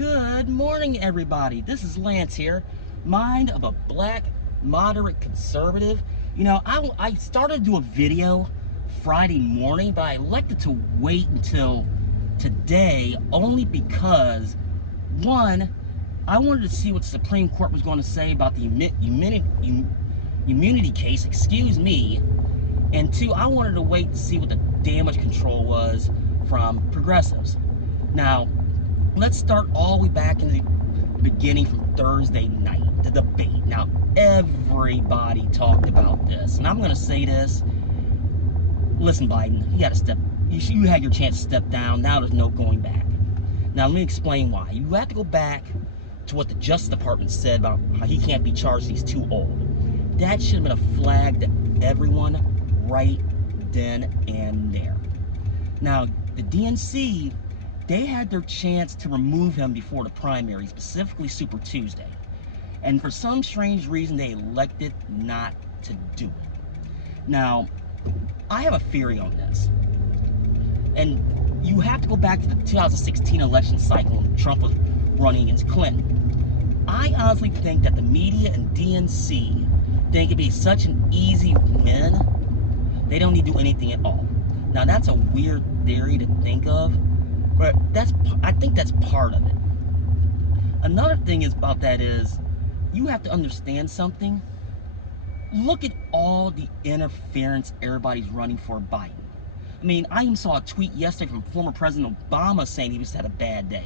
Good morning, everybody. This is Lance here, mind of a black moderate conservative. I started to do a video Friday morning, but I elected to wait until today only because, one, I wanted to see what the Supreme Court was going to say about the immunity case, excuse me, and two, I wanted to wait to see what the damage control was from progressives. Now, let's start all the way back in the beginning from Thursday night, the debate. Now, everybody talked about this, and I'm going to say this. Listen, Biden, you had your chance to step down. Now there's no going back. Now, let me explain why. You have to go back to what the Justice Department said about how he can't be charged, he's too old. That should have been a flag to everyone right then and there. Now, the DNC, they had their chance to remove him before the primary, specifically Super Tuesday. And for some strange reason, they elected not to do it. Now, I have a theory on this. And you have to go back to the 2016 election cycle when Trump was running against Clinton. I honestly think that the media and DNC think it'd be such an easy win, they don't need to do anything at all. Now, that's a weird theory to think of, but I think that's part of it. Another thing about that is, you have to understand something. Look at all the interference everybody's running for Biden. I mean, I even saw a tweet yesterday from former President Obama saying he just had a bad day.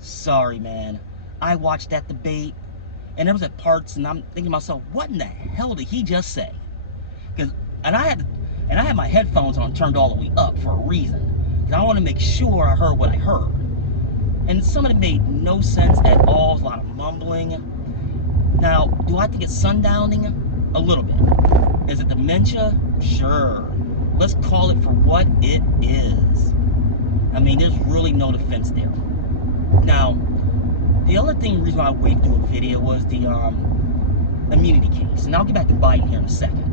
Sorry, man. I watched that debate, and there was at parts, and I'm thinking to myself, what in the hell did he just say? And I had my headphones on turned all the way up for a reason. I want to make sure I heard what I heard. And some of it made no sense at all. There's a lot of mumbling. Now, do I think it's sundowning? A little bit. Is it dementia? Sure. Let's call it for what it is. I mean, there's really no defense there. Now, the other reason why I waited to do a video was the immunity case. And I'll get back to Biden here in a second.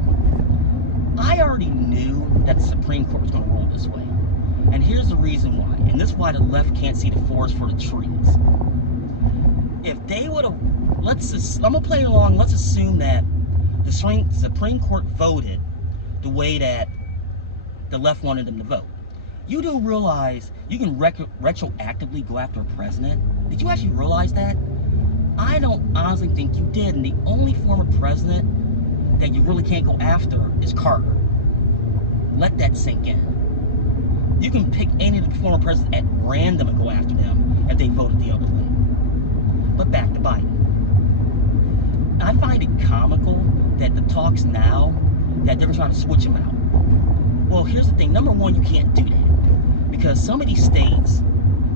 I already knew that the Supreme Court was going to rule this way. And here's the reason why. And this is why the left can't see the forest for the trees. If they would have, I'm going to play along. Let's assume that the Supreme Court voted the way that the left wanted them to vote. You do realize you can retroactively go after a president? Did you actually realize that? I don't honestly think you did. And the only former president that you really can't go after is Carter. Let that sink in. You can pick any of the former presidents at random and go after them if they voted the other way. But back to Biden. I find it comical that the talks now that they're trying to switch him out. Well, here's the thing. Number one, you can't do that. Because some of these states,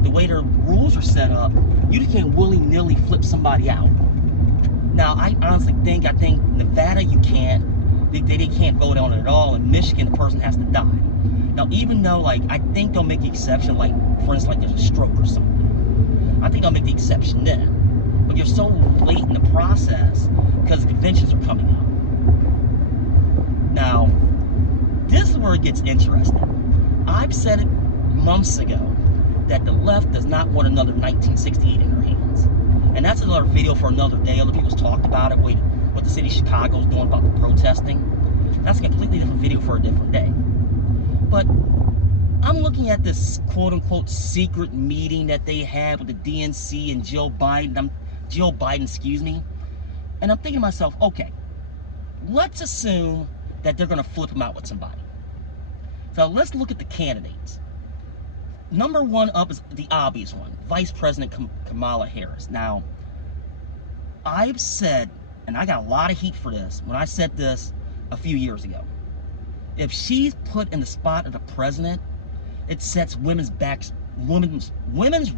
the way their rules are set up, you just can't willy-nilly flip somebody out. Now, I honestly think Nevada, you can't. They can't vote on it at all. In Michigan, the person has to die. Now, even though, I think they'll make the exception, for instance, there's a stroke or something. I think they'll make the exception then. But you're so late in the process because the conventions are coming up. Now, this is where it gets interesting. I've said it months ago that the left does not want another 1968 in their hands. And that's another video for another day. Other people's talked about it, what the city of Chicago is doing about the protesting. That's a completely different video for a different day. But I'm looking at this quote-unquote secret meeting that they had with the DNC and Jill Biden, and I'm thinking to myself, okay, let's assume that they're going to flip him out with somebody. So let's look at the candidates. Number one up is the obvious one, Vice President Kamala Harris. Now, I've said, and I got a lot of heat for this, when I said this a few years ago, if she's put in the spot of the president, it sets women's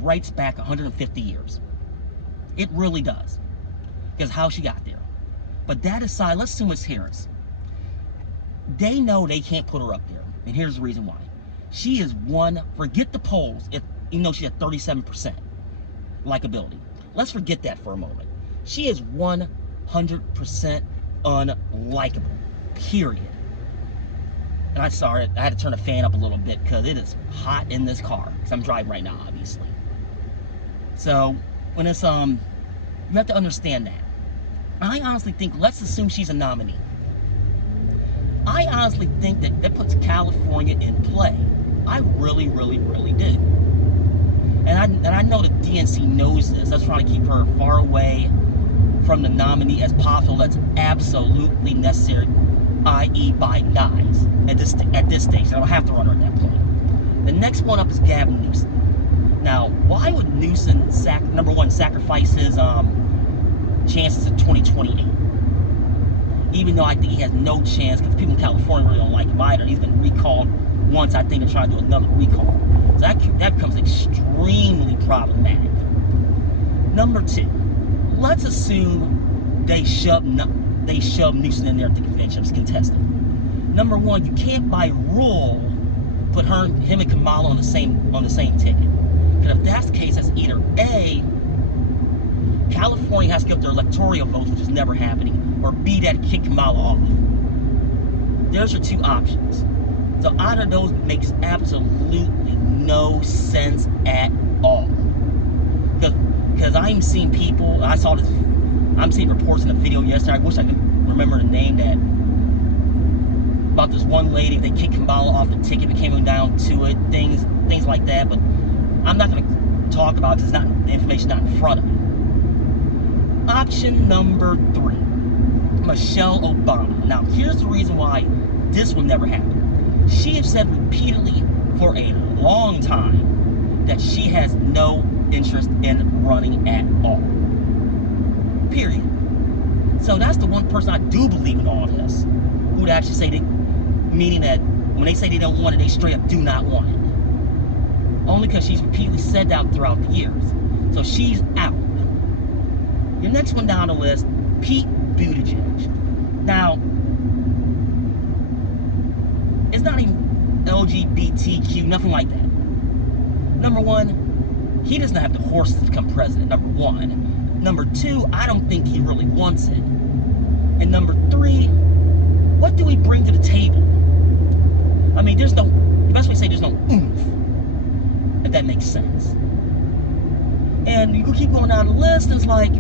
rights back 150 years. It really does. Because how she got there. But that aside, let's assume it's Harris. They know they can't put her up there. And here's the reason why. She is forget the polls, even though she had 37% likability. Let's forget that for a moment. She is 100% unlikable. Period. And I'm sorry, I had to turn the fan up a little bit because it is hot in this car. Because I'm driving right now, obviously. So when it's you have to understand that. I honestly think, let's assume she's a nominee. I honestly think that puts California in play. I really, really, really do. And I know the DNC knows this. That's trying to keep her far away from the nominee as possible. That's absolutely necessary, i.e. Biden dies at this stage. They don't have to run her at that point. The next one up is Gavin Newsom. Now, why would Newsom, number one, sacrifice his chances in 2028? Even though I think he has no chance, because people in California really don't like him either. He's been recalled once. I think they're trying to do another recall. So that becomes extremely problematic. Number two, let's assume they shove Newsom in there at the convention as contestant. Number one, you can't by rule put him and Kamala on the same ticket. Because if that's the case, that's either A, California has to give up their electoral votes, which is never happening, or B, that kick Kamala off. There's your two options. So either of those makes absolutely no sense at all. Because I'm seeing people, I'm seeing reports in a video yesterday, I wish I could remember the name, that about this one lady, they kicked Kamala off the ticket, it came down to it, things like that, but I'm not going to talk about it because the information's not in front of me. Option number three, Michelle Obama. Now, here's the reason why this will never happen. She has said repeatedly for a long time that she has no interest in running at all. Period. So that's the one person I do believe in all this, who would actually say that, meaning that when they say they don't want it, they straight up do not want it. Only because she's repeatedly said that throughout the years. So she's out. Your next one down the list, Pete Buttigieg. Now, it's not even LGBTQ, nothing like that. Number one, he doesn't have the horses to become president, number one. Number two, I don't think he really wants it. And number three, what do we bring to the table? I mean, the best way to say there's no oomph, if that makes sense. And you can keep going down the list, and it's like,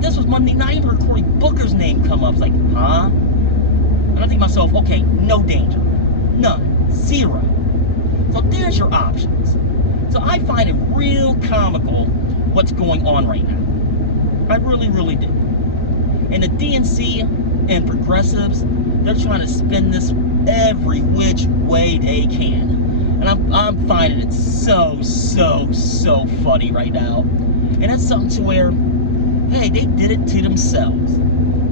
this was Monday night, I even heard Cory Booker's name come up. It's like, huh? And I think to myself, okay, no danger. None. Zero. So there's your options. So I find it real comical what's going on right now. I really, really do. And the DNC and progressives, they're trying to spin this every which way they can. And I'm finding it so funny right now. And that's something to where, hey, they did it to themselves.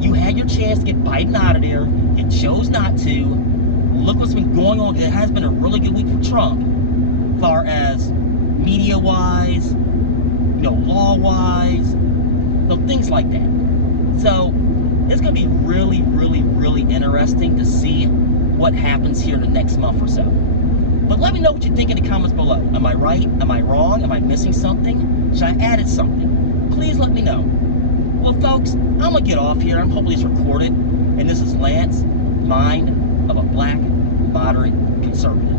You had your chance to get Biden out of there. You chose not to. Look what's been going on. It has been a really good week for Trump, as far as media-wise, law-wise, things like that. So it's going to be really, really, really interesting to see what happens here in the next month or so. But let me know what you think in the comments below. Am I right? Am I wrong? Am I missing something? Should I add something? Please let me know. Well, folks, I'm going to get off here. Hopefully it's recorded. And this is Lance, Mind of a Black Moderate Conservative.